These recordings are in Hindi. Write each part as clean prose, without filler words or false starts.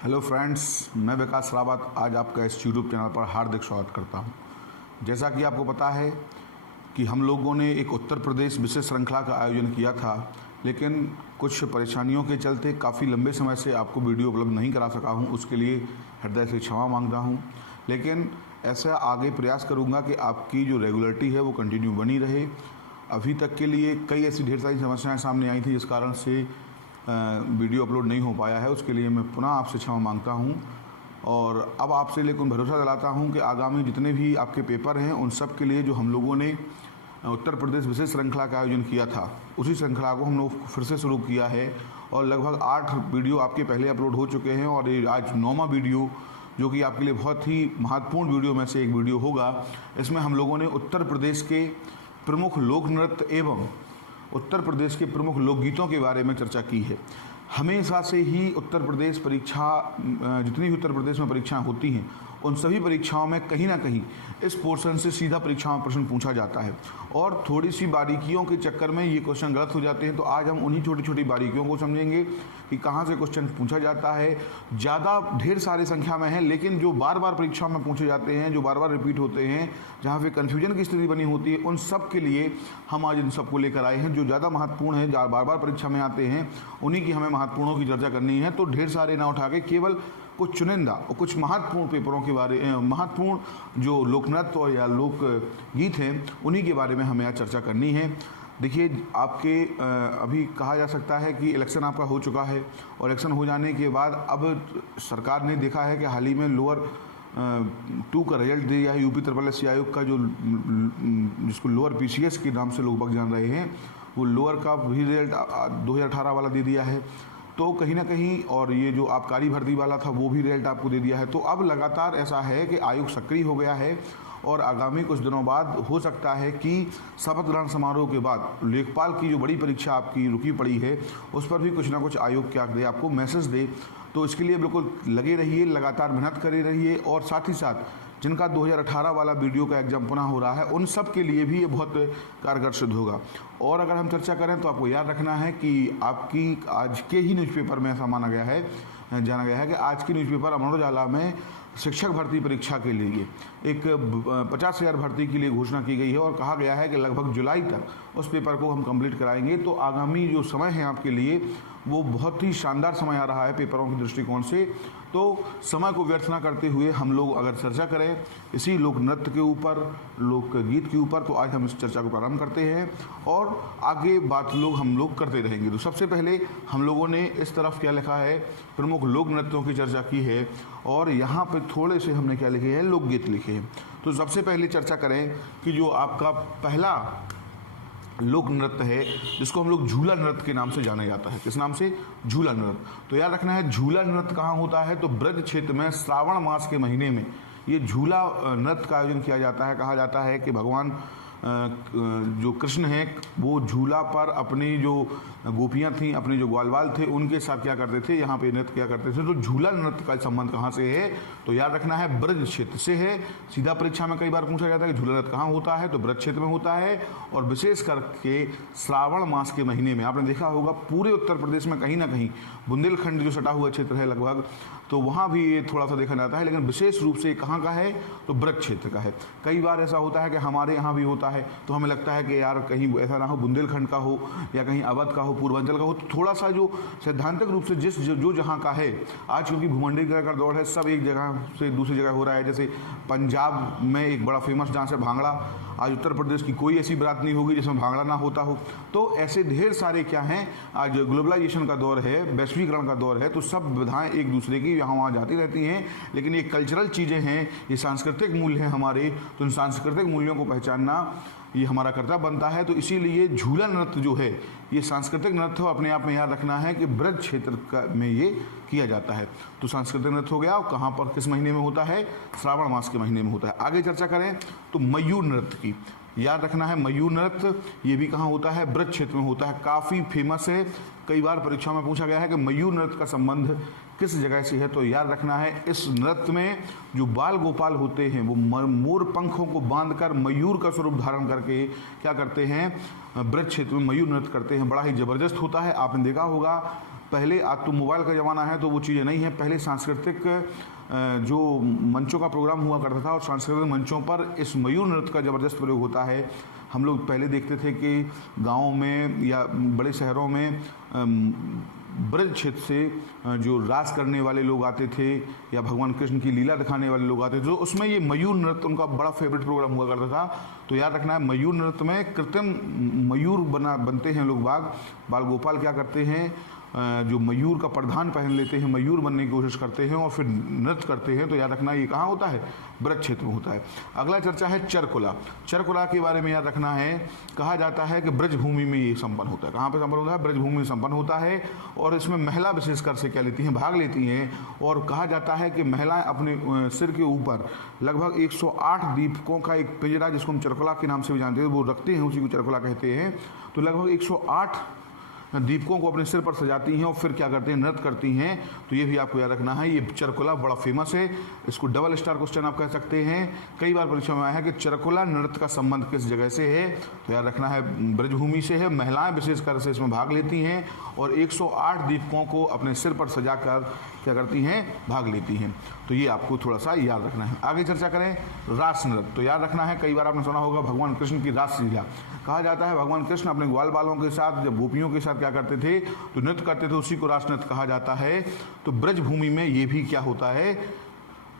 हेलो फ्रेंड्स, मैं विकास रावत आज आपका इस यूट्यूब चैनल पर हार्दिक स्वागत करता हूं। जैसा कि आपको पता है कि हम लोगों ने एक उत्तर प्रदेश विशेष श्रृंखला का आयोजन किया था, लेकिन कुछ परेशानियों के चलते काफ़ी लंबे समय से आपको वीडियो उपलब्ध नहीं करा सका हूं। उसके लिए हृदय से क्षमा मांगता हूं, लेकिन ऐसा आगे प्रयास करूंगा कि आपकी जो रेगुलरिटी है वो कंटिन्यू बनी रहे। अभी तक के लिए कई ऐसी ढेर सारी समस्याएं सामने आई थी जिस कारण से वीडियो अपलोड नहीं हो पाया है। उसके लिए मैं पुनः आपसे क्षमा मांगता हूं और अब आपसे लेकिन भरोसा दिलाता हूं कि आगामी जितने भी आपके पेपर हैं उन सब के लिए जो हम लोगों ने उत्तर प्रदेश विशेष श्रृंखला का आयोजन किया था, उसी श्रृंखला को हम लोग फिर से शुरू किया है और लगभग 8 वीडियो आपके पहले अपलोड हो चुके हैं और ये आज 9वां वीडियो, जो कि आपके लिए बहुत ही महत्वपूर्ण वीडियो में से एक वीडियो होगा। इसमें हम लोगों ने उत्तर प्रदेश के प्रमुख लोक नृत्य एवं उत्तर प्रदेश के प्रमुख लोकगीतों के बारे में चर्चा की है। हमेशा से ही उत्तर प्रदेश परीक्षा, जितनी भी उत्तर प्रदेश में परीक्षाएं होती हैं उन सभी परीक्षाओं में कहीं ना कहीं इस पोर्शन से सीधा परीक्षाओं में प्रश्न पूछा जाता है और थोड़ी सी बारीकियों के चक्कर में ये क्वेश्चन गलत हो जाते हैं। तो आज हम उन्हीं छोटी छोटी बारीकियों को समझेंगे कि कहाँ से क्वेश्चन पूछा जाता है। ज़्यादा ढेर सारी संख्या में है, लेकिन जो बार बार परीक्षाओं में पूछे जाते हैं, जो बार बार रिपीट होते हैं, जहाँ पे कन्फ्यूजन की स्थिति बनी होती है, उन सब के लिए हम आज इन सबको लेकर आए हैं। जो ज़्यादा महत्वपूर्ण है, जो बार बार परीक्षा में आते हैं, उन्हीं की हमें महत्वपूर्णों की चर्चा करनी है। तो ढेर सारे ना उठा के केवल कुछ चुनिंदा और कुछ महत्वपूर्ण पेपरों के बारे महत्वपूर्ण जो लोकनृत्य और या लोक गीत हैं उन्हीं के बारे में हमें आज चर्चा करनी है। देखिए, आपके अभी कहा जा सकता है कि इलेक्शन आपका हो चुका है और इलेक्शन हो जाने के बाद अब सरकार ने देखा है कि हाल ही में लोअर 2 का रिजल्ट दिया है। यूपी SSC आयोग का जो जिसको लोअर PCS के नाम से लोग बग जान रहे हैं, वो लोअर का भी रिजल्ट 2018 वाला दे दिया है। तो कहीं ना कहीं, और ये जो आबकारी भर्ती वाला था वो भी रिजल्ट आपको दे दिया है। तो अब लगातार ऐसा है कि आयोग सक्रिय हो गया है और आगामी कुछ दिनों बाद हो सकता है कि शपथ ग्रहण समारोह के बाद लेखपाल की जो बड़ी परीक्षा आपकी रुकी पड़ी है उस पर भी कुछ ना कुछ आयोग क्या दे, आपको मैसेज दे। तो इसके लिए बिल्कुल लगे रहिए, लगातार मेहनत करे रहिए और साथ ही साथ जिनका 2018 वाला वीडियो का एग्जाम पुनः हो रहा है उन सब के लिए भी ये बहुत कारगर सिद्ध होगा। और अगर हम चर्चा करें तो आपको याद रखना है कि आपकी आज के ही न्यूज़पेपर में ऐसा जाना गया है कि आज की न्यूज़पेपर अमर उजाला में शिक्षक भर्ती परीक्षा के लिए एक 50,000 भर्ती के लिए घोषणा की गई है और कहा गया है कि लगभग जुलाई तक उस पेपर को हम कंप्लीट कराएंगे। तो आगामी जो समय है आपके लिए वो बहुत ही शानदार समय आ रहा है पेपरों के दृष्टिकोण से। तो समय को व्यर्थ ना करते हुए हम लोग अगर चर्चा करें इसी लोक नृत्य के ऊपर, लोकगीत के ऊपर, तो आज हम इस चर्चा को प्रारंभ करते हैं और आगे बात हम लोग करते रहेंगे। तो सबसे पहले हम लोगों ने इस तरफ क्या लिखा है, प्रमुख लोक नृत्यों की चर्चा की है और यहाँ पर थोड़े से हमने क्या लिखे हैं, लोकगीत लिखे हैं। तो सबसे पहले चर्चा करें कि जो आपका पहला लोक नृत्य है जिसको हम लोग झूला नृत्य के नाम से जाना जाता है। किस नाम से? झूला नृत्य। तो याद रखना है, झूला नृत्य कहाँ होता है? तो ब्रज क्षेत्र में श्रावण मास के महीने में ये झूला नृत्य का आयोजन किया जाता है। कहा जाता है कि भगवान जो कृष्ण हैं वो झूला पर अपनी जो गोपियाँ थीं, अपने जो ग्वालवाल थे, उनके साथ क्या करते थे, यहाँ पे नृत्य किया करते थे। तो झूला नृत्य का संबंध कहाँ से है? तो याद रखना है, ब्रज क्षेत्र से है। सीधा परीक्षा में कई बार पूछा जाता है कि झूला नृत्य कहाँ होता है, तो ब्रज क्षेत्र में होता है और विशेष करके श्रावण मास के महीने में। आपने देखा होगा पूरे उत्तर प्रदेश में कहीं ना कहीं बुंदेलखंड जो सटा हुआ क्षेत्र है लगभग, तो वहाँ भी ये थोड़ा सा देखा जाता है, लेकिन विशेष रूप से कहाँ का है? तो ब्रज क्षेत्र का है। कई बार ऐसा होता है कि हमारे यहाँ भी होता है तो हमें लगता है कि यार कहीं ऐसा ना हो बुंदेलखंड का हो या कहीं अवध का हो, पूर्वांचल का हो। तो थोड़ा सा जो सैद्धांतिक रूप से जो जहाँ का है, आज क्योंकि भूमंडलीकरण का दौर है, सब एक जगह से दूसरी जगह हो रहा है। जैसे पंजाब में एक बड़ा फेमस डांस है भांगड़ा, आज उत्तर प्रदेश की कोई ऐसी बारात नहीं होगी जिसमें भांगड़ा ना होता हो। तो ऐसे ढेर सारे क्या हैं, आज ग्लोबलाइजेशन का दौर है, वैश्वीकरण का दौर है, तो सब विधाएँ एक दूसरे की यहाँ वहाँ जाती रहती हैं। लेकिन ये कल्चरल चीज़ें हैं, ये सांस्कृतिक मूल्य हैं हमारे, तो इन सांस्कृतिक मूल्यों को पहचानना ये हमारा कर्तव्य बनता है। तो इसीलिए झूला नृत्य जो है ये सांस्कृतिक नृत्य हो, अपने आप में याद रखना है कि ब्रज क्षेत्र में ये किया जाता है। तो सांस्कृतिक नृत्य हो गया, और कहाँ पर किस महीने में होता है? श्रावण मास के महीने में होता है। आगे चर्चा करें तो मयूर नृत्य की, याद रखना है मयूर नृत्य ये भी कहाँ होता है? ब्रज क्षेत्र में होता है। काफ़ी फेमस है, कई बार परीक्षा में पूछा गया है कि मयूर नृत्य का संबंध किस जगह से है। तो याद रखना है, इस नृत्य में जो बाल गोपाल होते हैं वो मोर पंखों को बांधकर मयूर का स्वरूप धारण करके क्या करते हैं? ब्रज क्षेत्र में मयूर नृत्य करते हैं। बड़ा ही ज़बरदस्त होता है। आपने देखा होगा पहले, आज तो मोबाइल का ज़माना है तो वो चीज़ें नहीं हैं, पहले सांस्कृतिक जो मंचों का प्रोग्राम हुआ करता था और सांस्कृतिक मंचों पर इस मयूर नृत्य का ज़बरदस्त प्रयोग होता है। हम लोग पहले देखते थे कि गाँव में या बड़े शहरों में ब्रज क्षेत्र से जो रास करने वाले लोग आते थे या भगवान कृष्ण की लीला दिखाने वाले लोग आते थे, तो उसमें ये मयूर नृत्य उनका बड़ा फेवरेट प्रोग्राम हुआ करता था। तो याद रखना है, मयूर नृत्य में कृत्रिम मयूर बनते हैं लोग। बाल गोपाल क्या करते हैं, जो मयूर का परिधान पहन लेते हैं, मयूर बनने की कोशिश करते हैं और फिर नृत्य करते हैं। तो याद रखना ये कहाँ होता है, ब्रज क्षेत्र में होता है। अगला चर्चा है चरकुला। चरकुला के बारे में याद रखना है, कहा जाता है कि ब्रज भूमि में ये संपन्न होता है। कहाँ पे संपन्न होता है, ब्रज भूमि में संपन्न होता है। और इसमें महिला विशेषकर से क्या लेती हैं, भाग लेती हैं। और कहा जाता है कि महिलाएं अपने सिर के ऊपर लगभग 108 दीपकों का एक पिंजरा, जिसको हम चरकुला के नाम से भी जानते हैं, वो रखते हैं, उसी को चरकुला कहते हैं। तो लगभग 108 दीपकों को अपने सिर पर सजाती हैं और फिर क्या करते हैं, नृत्य करती हैं। तो ये भी आपको याद रखना है, ये चरकुला बड़ा फेमस है। इसको डबल स्टार क्वेश्चन आप कह सकते हैं। कई बार परीक्षा में आया है कि चरकुला नृत्य का संबंध किस जगह से है। तो याद रखना है, ब्रजभूमि से है। महिलाएं विशेषकर से इसमें भाग लेती हैं और 108 दीपकों को अपने सिर पर सजाकर क्या करती हैं, भाग लेती हैं। तो ये आपको थोड़ा सा याद रखना है। आगे चर्चा करें रास नृत्य। तो याद रखना है, कई बार आपने सुना होगा भगवान कृष्ण की रास लीला। कहा जाता है भगवान कृष्ण अपने ग्वाल बालों के साथ, जब गोपियों के साथ क्या करते थे, तो नृत्य करते थे, उसी को रास नृत्य कहा जाता है। तो ब्रजभूमि में ये भी क्या होता है,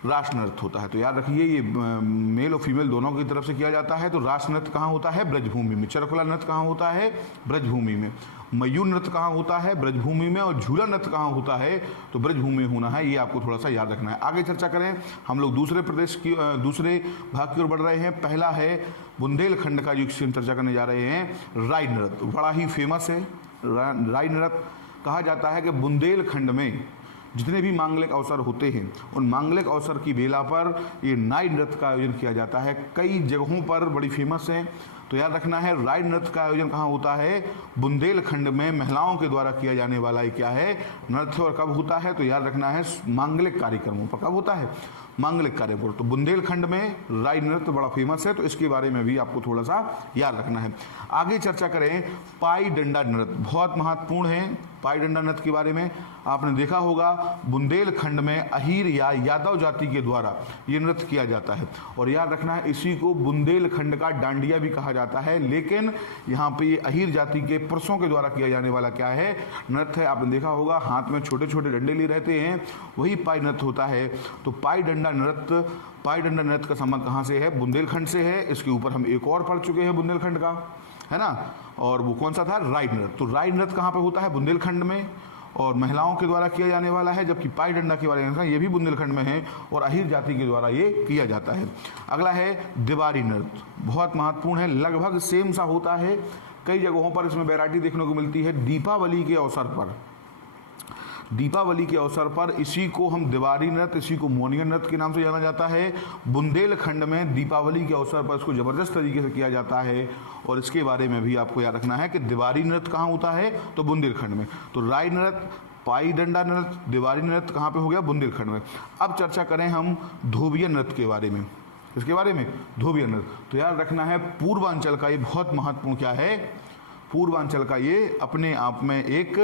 रास नृत्य होता है। तो याद रखिए, ये मेल और फीमेल दोनों की तरफ से किया जाता है। तो रास नृत्य कहाँ होता है, ब्रजभूमि में। चरकुला नृत्य कहाँ होता है, ब्रजभूमि में। मयूर नृत्य कहाँ होता है, ब्रजभूमि में। और झूला नृत्य कहाँ होता है, तो ब्रजभूमि में होना है। ये आपको थोड़ा सा याद रखना है। आगे चर्चा करें, हम लोग दूसरे प्रदेश की दूसरे भाग की ओर बढ़ रहे हैं। पहला है बुंदेलखंड का, जो हम चर्चा करने जा रहे हैं, राई नृत्य। बड़ा ही फेमस है राई नृत्य। कहा जाता है कि बुंदेलखंड में जितने भी मांगलिक अवसर होते हैं, उन मांगलिक अवसर की बेला पर ये नाई नृत्य का आयोजन किया जाता है। कई जगहों पर बड़ी फेमस है। तो याद रखना है, राई नृत्य का आयोजन कहाँ होता है, बुंदेलखंड में। महिलाओं के द्वारा किया जाने वाला ये क्या है, नृत्य। और कब होता है, तो याद रखना है, मांगलिक कार्यक्रमों पर। कब होता है, मांगलिक कार्यक्रम। तो बुंदेलखंड में राई नृत्य बड़ा फेमस है। तो इसके बारे में भी आपको थोड़ा सा याद रखना है। आगे चर्चा करें, पाई डंडा नृत्य। बहुत महत्वपूर्ण है पाई डंडा नृत्य के बारे में। आपने देखा होगा, बुंदेलखंड में अहीर या यादव जाति के द्वारा ये नृत्य किया जाता है। और याद रखना है, इसी को बुंदेलखंड का डांडिया भी कहा जाता है। लेकिन यहाँ पे ये अहीर जाति के पुरुषों के द्वारा किया जाने वाला क्या है, नृत्य है। आपने देखा होगा, हाथ में छोटे छोटे डंडे लिए रहते हैं, वही पाई नृत्य होता है। तो पाई डंडा नृत्य का संबंध कहाँ से है, बुंदेलखंड से है। इसके ऊपर हम एक और पढ़ चुके हैं बुंदेलखंड का, है ना। और वो कौन सा था, राई नृत्य। तो राई नृत्य कहाँ पे होता है, बुंदेलखंड में, और महिलाओं के द्वारा किया जाने वाला है। जबकि पाई डंडा के बारे में ये भी बुंदेलखंड में है और अहीर जाति के द्वारा ये किया जाता है। अगला है दिवारी नृत्य। बहुत महत्वपूर्ण है, लगभग सेम सा होता है। कई जगहों पर इसमें वैरायटी देखने को मिलती है। दीपावली के अवसर पर इसी को हम दिवारी नृत्य, इसी को मोनिया नृत्य के नाम से जाना जाता है। बुंदेलखंड में दीपावली के अवसर पर इसको ज़बरदस्त तरीके से किया जाता है। और इसके बारे में भी आपको याद रखना है कि दिवारी नृत्य कहाँ होता है, तो बुंदेलखंड में। तो राई नृत्य, पाई डंडा नृत्य, दिवारी नृत्य कहाँ पे हो गया, बुंदेलखंड में। अब चर्चा करें हम धोबिया नृत्य के बारे में। इसके बारे में, धोबिया नृत्य। तो याद रखना है, पूर्वांचल का ये बहुत महत्वपूर्ण क्या है, पूर्वांचल का ये अपने आप में एक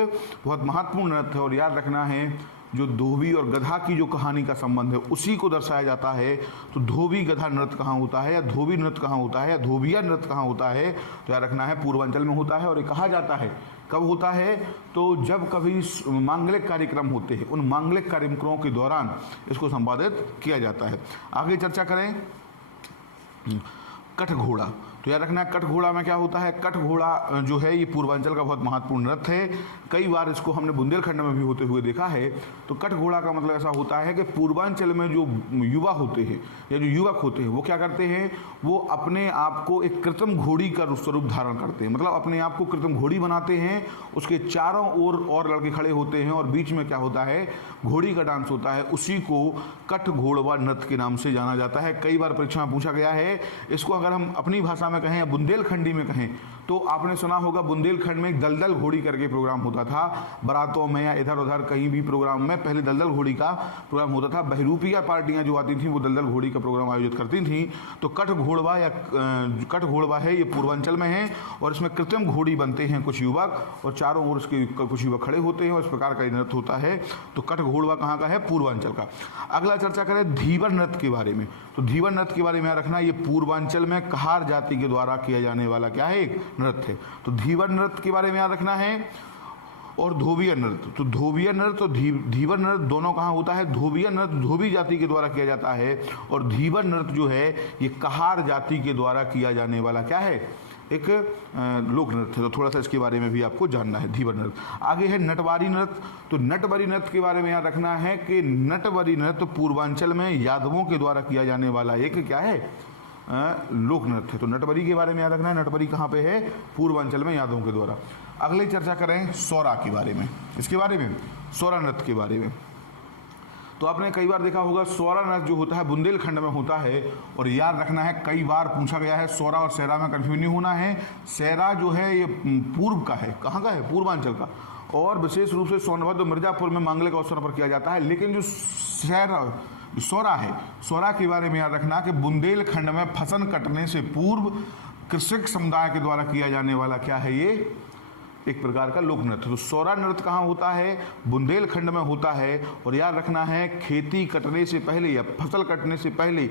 बहुत महत्वपूर्ण नृत्य है। और याद रखना है, जो धोबी और गधा की जो कहानी का संबंध है, उसी को दर्शाया जाता है। तो धोबी गधा नृत्य कहाँ होता है, या धोबी नृत्य कहाँ होता है, या धोबिया नृत्य कहाँ होता है, तो याद रखना है, पूर्वांचल में होता है। और ये कहा जाता है कब होता है, तो जब कभी मांगलिक कार्यक्रम होते हैं, उन मांगलिक कार्यक्रमों के दौरान इसको संपादित किया जाता है। आगे चर्चा करें, कठघोड़ा। तो याद रखना है, कठघोड़ा में क्या होता है, कठघोड़ा जो है ये पूर्वांचल का बहुत महत्वपूर्ण नृत्य है। कई बार इसको हमने बुंदेलखंड में भी होते हुए देखा है। तो कठघोड़ा का मतलब ऐसा होता है कि पूर्वांचल में जो युवा होते हैं या जो युवक होते हैं, वो क्या करते हैं, वो अपने आप को एक कृत्रिम घोड़ी का स्वरूप धारण करते हैं। मतलब अपने आप को कृत्रिम घोड़ी बनाते हैं, उसके चारों ओर और लड़के खड़े होते हैं और बीच में क्या होता है, घोड़ी का डांस होता है। उसी को कठघोड़वा नृत्य के नाम से जाना जाता है। कई बार परीक्षा में पूछा गया है। इसको अगर हम अपनी भाषा में कहें या बुंदेलखंडी में कहें तो आपने सुना होगा बुंदेलखंड में दलदल घोड़ी करके प्रोग्राम होता था, बारातों में या इधर उधर कहीं भी प्रोग्राम में पहले दलदल घोड़ी का प्रोग्राम होता था। बहरूपिया पार्टियां जो आती थी वो दलदल घोड़ी का प्रोग्राम आयोजित करती थी। तो कठ घोड़वा या कठ घोड़वा है, ये पूर्वांचल में है और इसमें कृत्रिम घोड़ी बनते हैं कुछ युवक और चारों ओर उसके कुछ युवक खड़े होते हैं और इस प्रकार का नृत्य होता है। तो कठ घोड़वा कहाँ का है? पूर्वांचल का। अगला चर्चा करें धीवर नृत्य के बारे में। तो धीवर नृत्य के बारे में याद रखना, ये पूर्वांचल में कहार जाति के द्वारा किया जाने वाला क्या है? एक नृत्य है। तो धीवर नृत्य के बारे में याद रखना है। और धोबिया नृत्य, तो धोबिया नृत्य और धीवर नृत्य दोनों कहाँ होता है? धोबिया नृत्य धोबी जाति के द्वारा किया जाता है और धीवर नृत्य जो है ये कहार जाति के द्वारा किया जाने वाला क्या है? एक लोक नृत्य। तो थोड़ा सा इसके बारे में भी आपको जानना है। धीवर नृत्य। आगे है नटवारी नृत्य। तो नटवारी नृत्य के बारे में याद रखना है कि नटवारी नृत्य पूर्वांचल में यादवों के द्वारा किया जाने वाला एक क्या है? लोक नृत्य। तो नटवरी के बारे में याद रखना है, नटवरी कहाँ पे है? पूर्वांचल में यादवों के द्वारा। अगले चर्चा करें सौरा के बारे में, इसके बारे में सौरा नृत्य के बारे में। तो आपने कई बार देखा होगा सौरा नृत्य जो होता है बुंदेलखंड में होता है और याद रखना है कई बार पूछा गया है, सौरा और सहरा में कन्फ्यूज नहीं होना है। सहरा जो है ये पूर्व का है, कहाँ का है? पूर्वांचल का। और विशेष रूप से सोनभद्र मिर्जापुर में मांगलिक अवसर पर किया जाता है। लेकिन जो सौरा है, सौरा के बारे में याद रखना कि बुंदेलखंड में फसल कटने से पूर्व कृषक समुदाय के द्वारा किया जाने वाला क्या है? ये एक प्रकार का लोक नृत्य। तो सौरा नृत्य कहाँ होता है? बुंदेलखंड में होता है। और याद रखना है खेती कटने से पहले या फसल कटने से पहले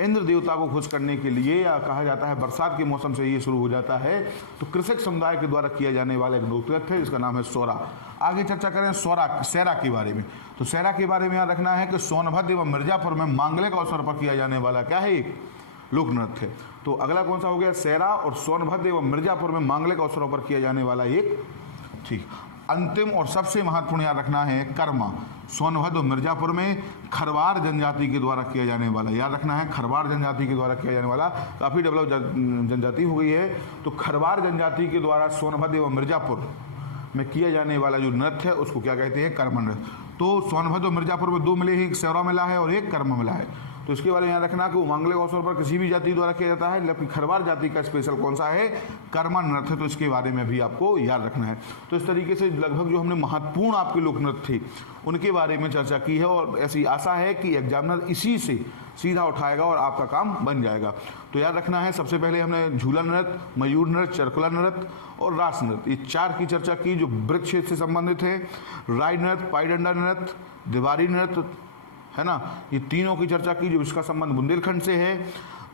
इंद्र देवता को खुश करने के लिए, या कहा जाता है बरसात के मौसम से ये शुरू हो जाता है। तो कृषक समुदाय के द्वारा किया जाने वाला एक लोक नृत्य है जिसका नाम है सौरा। आगे चर्चा करें सहरा के बारे में। तो सहरा के बारे में याद रखना है कि सोनभद्र एवं मिर्जापुर में मांगलिक अवसर पर किया जाने वाला क्या है? एक लोक नृत्य है। तो अगला कौन सा हो गया? सहरा और सोनभद्र एवं मिर्जापुर में मांगलिक अवसरों पर किया जाने वाला एक। ठीक। अंतिम और सबसे महत्वपूर्ण याद रखना है कर्मा। सोनभद्र और मिर्जापुर में खरवार जनजाति के द्वारा किया जाने वाला, याद रखना है खरवार जनजाति के द्वारा किया जाने वाला। काफ़ी डेवलप जनजाति हो गई है। तो खरवार जनजाति के द्वारा सोनभद्र एवं मिर्जापुर में किया जाने वाला जो नृत्य है उसको क्या कहते हैं? कर्म नृत्य। तो सोनभद्र और मिर्जापुर में दो मिले हैं, एक सौरा मिला है और एक कर्म मिला है। तो इसके बारे में याद रखना कि वो मांगलिक अवसर पर किसी भी जाति द्वारा किया जाता है, जबकि खरवार जाति का स्पेशल कौन सा है? कर्म नृत्य। तो इसके बारे में भी आपको याद रखना है। तो इस तरीके से लगभग जो हमने महत्वपूर्ण आपके लोक नृत्य थे उनके बारे में चर्चा की है और ऐसी आशा है कि एग्जामिनर इसी से सीधा उठाएगा और आपका काम बन जाएगा। तो याद रखना है सबसे पहले हमने झूला नृत्य, मयूर नृत्य, चरकुला नृत्य और रास नृत्य, ये चार की चर्चा की जो वृक्ष क्षेत्र से संबंधित है। राय नृत्य, पाईडंडा नृत्य, दीवारी नृत्य है ना, ये तीनों की चर्चा की जो इसका संबंध बुंदेलखंड से है।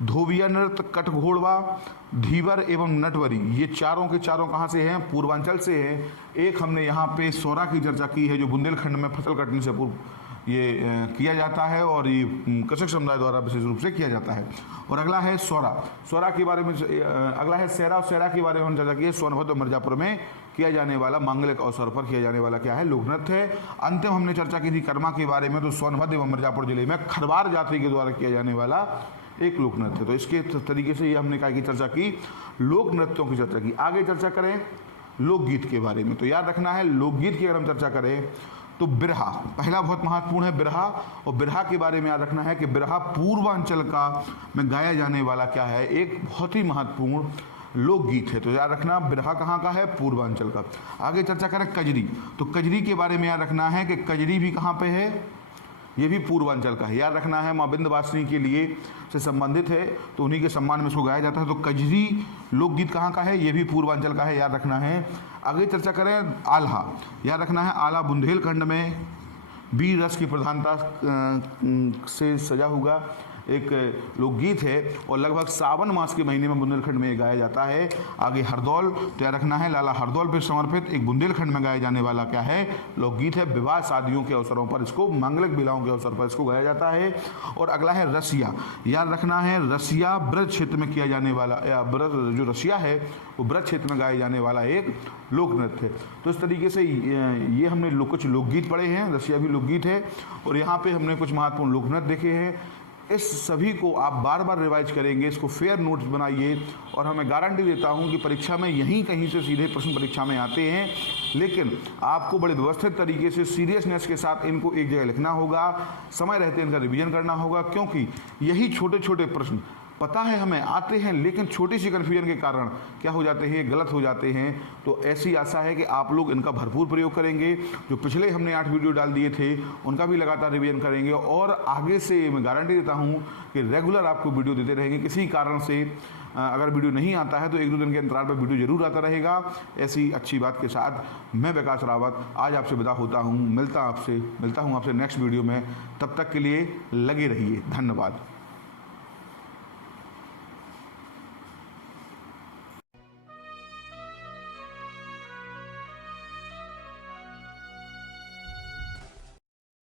धोबिया नृत्य, कठ घोड़वा, धीवर एवं नटवरी, ये चारों के चारों कहाँ से हैं? पूर्वांचल से है। एक हमने यहाँ पे सौरा की चर्चा की है जो बुंदेलखंड में फसल कटने से पूर्व ये किया जाता है और ये कृषक समुदाय द्वारा विशेष रूप से किया जाता है। और अगला है सौरा। सौरा के बारे में अगला है सहरा और सहरा के बारे में हम चर्चा की है। सोनभद्र और मिर्जापुर में किया जाने वाला मांगलिक अवसर पर किया जाने वाला क्या है? लोक नृत्य है। अंतिम हमने चर्चा की थी कर्मा के बारे में। तो सोनभद्र एवं मिर्जापुर जिले में खरवार जाति के द्वारा किया जाने वाला एक लोक नृत्य। तो इसके तरीके से ये हमने क्या की चर्चा की? लोक नृत्यों की चर्चा की। आगे चर्चा करें लोकगीत के बारे में। तो याद रखना है लोकगीत की अगर हम चर्चा करें तो बिरहा पहला बहुत महत्वपूर्ण है। बिरहा, और बिरहा के बारे में याद रखना है कि बिरहा पूर्वांचल का में गाया जाने वाला क्या है? एक बहुत ही महत्वपूर्ण लोकगीत है। तो याद रखना बिरहा कहाँ का है? पूर्वांचल का। आगे चर्चा करें कजरी। तो कजरी के बारे में याद रखना है कि कजरी भी कहाँ पे है? ये भी पूर्वांचल का है। याद रखना है माँ विंध्यवासिनी के लिए से संबंधित है, तो उन्हीं के सम्मान में इसको गाया जाता है। तो कजरी लोकगीत कहाँ का है? ये भी पूर्वांचल का है, याद रखना है। आगे चर्चा करें आल्हा। याद रखना है आला बुंदेलखंड में वीर रस की प्रधानता से सजा हुआ एक लोकगीत है और लगभग सावन मास के महीने में बुंदेलखंड में गाया जाता है। आगे हरदौल, तो याद रखना है लाला हरदौल पर समर्पित एक बुंदेलखंड में गाया जाने वाला क्या है? लोकगीत है। विवाह शादियों के अवसरों पर इसको, मांगलिक विवाहों के अवसर पर इसको गाया जाता है। और अगला है रसिया। याद रखना है रसिया ब्रज क्षेत्र में किया जाने वाला, या ब्रज जो रसिया है वो ब्रज क्षेत्र में गाया जाने वाला एक लोक नृत्य है। तो इस तरीके से ये हमने कुछ लोकगीत पढ़े हैं, रसिया भी लोकगीत है। और यहाँ पे हमने कुछ महत्वपूर्ण लोक नृत्य देखे हैं। इस सभी को आप बार बार रिवाइज करेंगे, इसको फेयर नोट्स बनाइए और हमें गारंटी देता हूं कि परीक्षा में यहीं कहीं से सीधे प्रश्न परीक्षा में आते हैं। लेकिन आपको बड़े व्यवस्थित तरीके से सीरियसनेस के साथ इनको एक जगह लिखना होगा, समय रहते इनका रिवीजन करना होगा, क्योंकि यही छोटे छोटे प्रश्न पता है हमें, आते हैं, लेकिन छोटी सी कन्फ्यूजन के कारण क्या हो जाते हैं, गलत हो जाते हैं। तो ऐसी आशा है कि आप लोग इनका भरपूर प्रयोग करेंगे। जो पिछले हमने 8 वीडियो डाल दिए थे उनका भी लगातार रिवीजन करेंगे, और आगे से मैं गारंटी देता हूँ कि रेगुलर आपको वीडियो देते रहेंगे। किसी कारण से अगर वीडियो नहीं आता है तो 1-2 दिन के अंतराल पर वीडियो जरूर आता रहेगा। ऐसी अच्छी बात के साथ मैं विकास रावत आज आपसे विदा होता हूँ। मिलता हूँ आपसे नेक्स्ट वीडियो में। तब तक के लिए लगे रहिए। धन्यवाद।